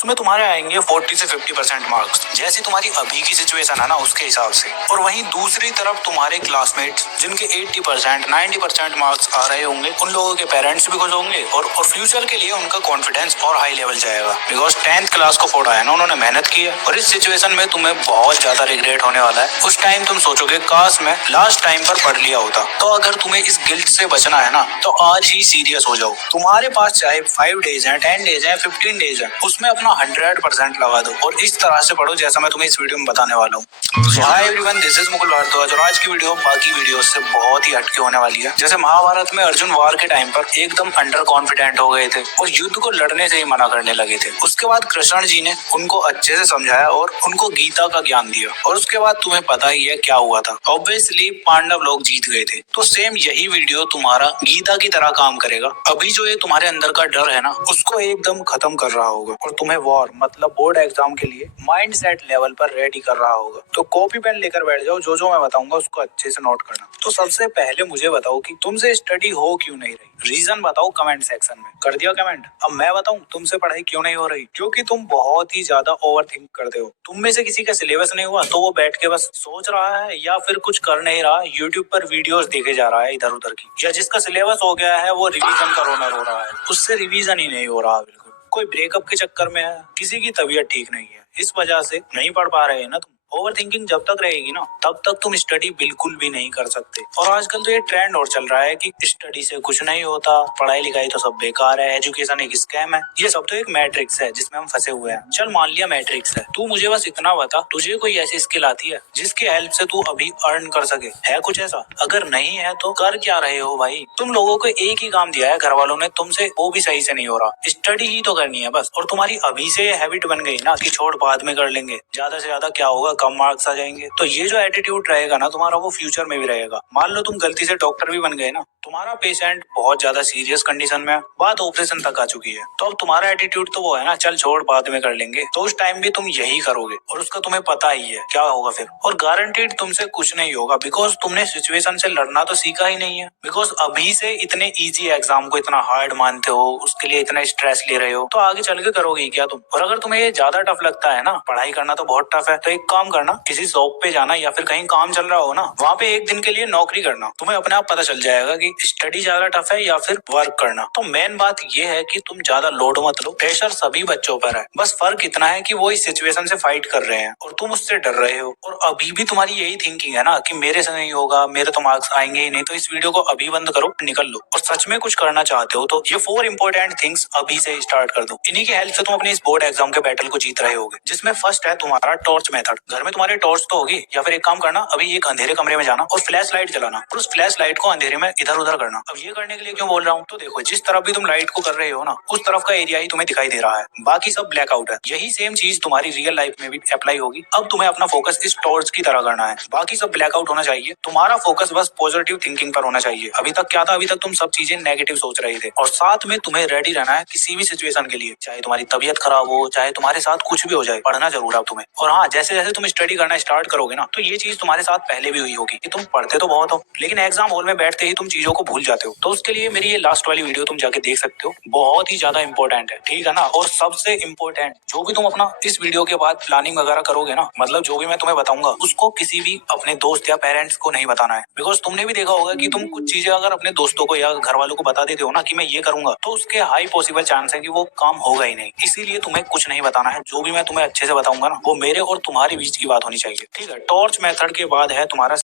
उसमें तुम्हारे आएंगे 40 से 50% मार्क्स, जैसी तुम्हारी अभी की सिचुएशन है ना उसके हिसाब से। और वहीं दूसरी तरफ तुम्हारे क्लासमेट्स जिनके 80% 90% मार्क्स आ रहे होंगे, उन लोगों के पेरेंट्स भी खुश होंगे और फ्यूचर के लिए उनका कॉन्फिडेंस और हाई लेवल जाएगा, बिकॉज 10th क्लास को फोड़ा है ना उन्होंने, मेहनत की है। और इस सिचुएशन में तुम्हें बहुत ज्यादा रिग्रेट होने वाला है। उस टाइम तुम सोचोगे काश मैं लास्ट टाइम पर पढ़ लिया होता। तो अगर तुम्हें इस गिल्ट से बचना है ना, तो आज ही सीरियस हो जाओ। तुम्हारे पास चाहे 5 डेज है, 10 डेज है, 15 डेज है, उसमें अपना 100% लगा दो और इस तरह से पढ़ो जैसा मैं तुम्हें इस वीडियो में बताने वाला हूँ। So hi everyone, this is Mukul Bhardwaj और आज की वीडियो बाकी वीडियो से बहुत ही हटके होने वाली है। जैसे महाभारत में अर्जुन वार के टाइम पर एकदम अंडर कॉन्फिडेंट हो गए थे और युद्ध को लड़ने से ही मना करने लगे थे। उसके बाद कृष्ण जी ने उनको अच्छे से समझाया और उनको गीता का ज्ञान दिया और उसके बाद तुम्हें पता ही है क्या हुआ था। ऑब्वियसली पांडव लोग जीत गए थे। तो सेम यही वीडियो तुम्हारा गीता की तरह काम करेगा। अभी जो ये तुम्हारे अंदर का डर है ना, उसको एकदम खत्म कर रहा होगा और तुम्हें वॉर मतलब बोर्ड एग्जाम के लिए माइंड सेट लेवल पर रेडी कर रहा होगा। तो कॉपी पेन लेकर बैठ जाओ, जो मैं बताऊंगा उसको अच्छे से नोट करना। तो सबसे पहले मुझे बताओ कि तुमसे स्टडी हो क्यों नहीं रही। रीजन बताओ कमेंट सेक्शन में। कर दिया कमेंट? अब मैं बताऊं तुमसे पढ़ाई क्यों नहीं हो रही। क्योंकि तुम बहुत ही ज्यादा ओवर थिंक करते हो। तुम में से किसी का सिलेबस नहीं हुआ तो वो बैठ के बस सोच रहा है या फिर कुछ कर नहीं रहा, यूट्यूब पर वीडियोस देखे जा रहा है इधर उधर की, या जिसका सिलेबस हो गया है वो रिवीजन का रोना रो रहा है, उससे रिवीजन ही नहीं हो रहा। बिल्कुल कोई ब्रेकअप के चक्कर में है, किसी की तबीयत ठीक नहीं है, इस वजह से नहीं पढ़ पा रहे हैं ना तुम। ओवर थिंकिंग जब तक रहेगी ना तब तक तुम स्टडी बिल्कुल भी नहीं कर सकते। और आजकल तो ये ट्रेंड और चल रहा है कि स्टडी से कुछ नहीं होता, पढ़ाई लिखाई तो सब बेकार है, एजुकेशन एक स्कैम है। ये सब तो एक मैट्रिक्स है जिसमें हम फंसे हुए हैं। चल मान लिया मैट्रिक्स है, तू मुझे बस इतना बता, तुझे कोई ऐसी स्किल आती है जिसकी हेल्प से तू अभी अर्न कर सके? है कुछ ऐसा? अगर नहीं है तो कर क्या रहे हो भाई? तुम लोगों को एक ही काम दिया है घर वालों ने तुमसे, वो भी सही से नहीं हो रहा। स्टडी ही तो करनी है बस। और तुम्हारी अभी से हैबिट बन गई ना कि छोड़ बाद में कर लेंगे, ज्यादा से ज्यादा क्या होगा, कम मार्क्स आ जाएंगे। तो ये जो एटीट्यूड रहेगा ना तुम्हारा, वो फ्यूचर में भी रहेगा। मान लो तुम गलती से डॉक्टर भी बन गए ना, तुम्हारा पेशेंट बहुत ज्यादा सीरियस कंडीशन में है, बात ऑपरेशन तक आ चुकी है, तो अब तुम्हारा एटीट्यूड तो वो है ना, चल छोड़ बाद में कर लेंगे। तो उस टाइम भी तुम यही करोगे और उसका तुम्हें पता ही है क्या होगा फिर। और गारंटीड तुमसे कुछ नहीं होगा, बिकॉज तुमने सिचुएशन से लड़ना तो सीखा ही नहीं है। बिकॉज अभी से इतने इजी एग्जाम को इतना हार्ड मानते हो, उसके लिए इतना स्ट्रेस ले रहे हो, तो आगे चल के करोगे क्या तुम? और अगर तुम्हें ये ज्यादा टफ लगता है ना, पढ़ाई करना तो बहुत टफ है, तो एक काम करना, किसी शॉप पे जाना या फिर कहीं काम चल रहा हो ना, वहाँ पे एक दिन के लिए नौकरी करना। तुम्हें अपने आप पता चल जाएगा कि स्टडी ज्यादा टफ है या फिर वर्क करना। तो मेन बात ये है कि तुम ज्यादा लोड मत लो, प्रेशर सभी बच्चों पर है, बस फर्क इतना है कि वो इस सिचुएशन से फाइट कर रहे हैं और तुम उससे डर रहे हो। और अभी भी तुम्हारी यही थिंकिंग है ना कि मेरे से नहीं होगा, मेरे तो मार्क्स आएंगे ही नहीं। तो इस वीडियो को अभी बंद करो, निकल लो। और सच में कुछ करना चाहते हो तो ये 4 इंपॉर्टेंट थिंग्स अभी से स्टार्ट कर दो। इन्हीं की हेल्प से तुम अपने इस बोर्ड एग्जाम के बैटल को जीत रहे होगे, जिसमें फर्स्ट है तुम्हारा टॉर्च मेथड। घर में तुम्हारे टॉर्च तो होगी, या फिर एक काम करना, अभी एक अंधेरे कमरे में जाना और फ्लैश लाइट जलाना और उस फ्लैश लाइट को अंधेरे में इधर उधर करना। अब ये करने के लिए क्यों बोल रहा हूँ, तो देखो जिस तरफ भी तुम लाइट को कर रहे हो ना, उस तरफ का एरिया ही तुम्हें दिखाई दे रहा है, बाकी सब ब्लैकआउट है। यही सेम चीज तुम्हारी रियल लाइफ में भी अप्लाई होगी। अब तुम्हें अपना फोकस इस टॉर्च की तरह करना है, बाकी सब ब्लैकआउट होना चाहिए। तुम्हारा फोकस बस पॉजिटिव थिंकिंग पर होना चाहिए। अभी तक क्या था, अभी तक तुम सब चीजें नेगेटिव सोच रहे थे। और साथ में तुम्हें रेडी रहना है किसी भी सिचुएशन के लिए, चाहे तुम्हारी तबीयत खराब हो, चाहे तुम्हारे साथ कुछ भी हो जाए, पढ़ना जरूर है तुम्हें। और हाँ, जैसे जैसे तुम स्टडी करना स्टार्ट करोगे ना, तो ये चीज तुम्हारे साथ पहले भी हुई होगी कि तुम पढ़ते तो बहुत हो, लेकिन एग्जाम हॉल में बैठते ही तुम चीजों को भूल जाते हो। तो उसके लिए मेरी ये लास्ट वाली वीडियो तुम जाके देख सकते हो, बहुत ही ज्यादा इंपॉर्टेंट है, ठीक है ना। और सबसे इंपॉर्टेंट, जो भी तुम अपना इस वीडियो के बाद प्लानिंग वगैरह करोगे ना, मतलब जो भी मैं तुम्हें बताऊंगा उसको किसी भी अपने दोस्त या पेरेंट्स को नहीं बताना है। बिकॉज तुमने भी देखा होगा कि तुम कुछ चीजें अगर अपने दोस्तों को या घर वालों को बता देते हो ना कि मैं ये करूंगा, तो उसके हाई पॉसिबल चांस है कि वो काम होगा ही नहीं। इसीलिए तुम्हें कुछ नहीं बताना है। जो भी मैं तुम्हें अच्छे से बताऊंगा ना, वो मेरे और तुम्हारे बीच की बात होनी चाहिए, ठीक है। टॉर्च मेथड के बाद है तुम्हारा